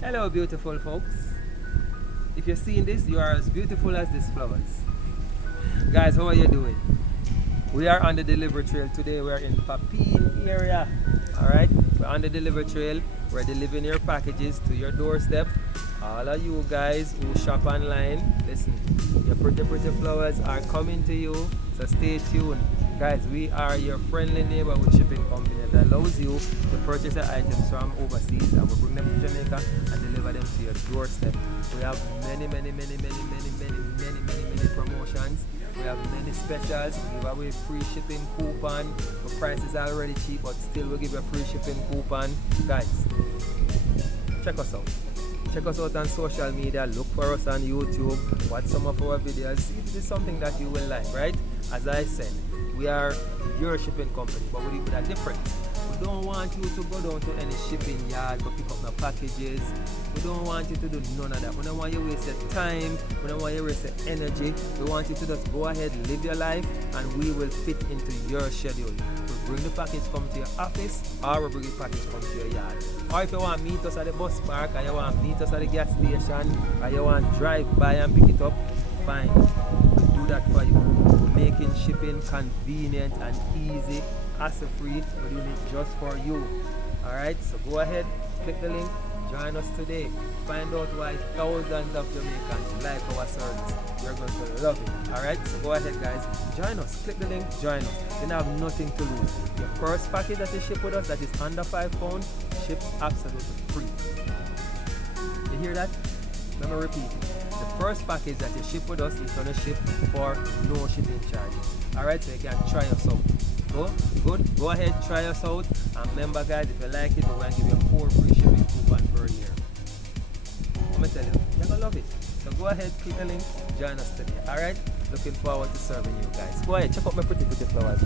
Hello, beautiful folks. If you're seeing this, you are as beautiful as these flowers. Guys, how are you doing? We are on the delivery trail today. We're in Papine area. All right, we're on the delivery trail. We're delivering your packages to your doorstep. All of you guys who shop online, listen, your pretty, pretty flowers are coming to you. So stay tuned. Guys, we are your friendly neighborhood shipping company that allows you to purchase your items from overseas and we bring them to Jamaica and deliver them to your doorstep. We have many promotions. We have many specials. We give away free shipping coupon. The prices are already cheap, but still we give you a free shipping coupon. Guys, check us out. Check us out on social media. Look for us on YouTube. Watch some of our videos. See if it is something that you will like, right? As I said, we are your shipping company, but we are different. We don't want you to go down to any shipping yard to pick up the packages. We don't want you to do none of that. We don't want you to waste your time. We don't want you to waste your energy. We want you to just go ahead, live your life, and we will fit into your schedule. We bring the package come to your office, or we bring the package come to your yard. Or if you want to meet us at the bus park, or you want to meet us at the gas station, or you want to drive by and pick it up, fine. We'll do that for you. We're making shipping convenient and easy, hassle-free. We're doing it just for you. Alright, so go ahead, click the link, join us today. Find out why thousands of Jamaicans like our service. You're going to love it. Alright, so go ahead guys, join us. Click the link, join us. You have nothing to lose. Your first package that you ship with us that is under £5, shipped absolutely free. You hear that? Let me repeat it. The first package that you ship with us is going to ship for no shipping charges. Alright, so you can try us out. Good. Go ahead, try us out. And remember guys, if you like it, we're going to give you a 4 free shipping coupon per year. I'm going to tell you, you're going to love it. So go ahead, click the link, join us today. Alright? Looking forward to serving you guys. Go ahead, check out my pretty flowers.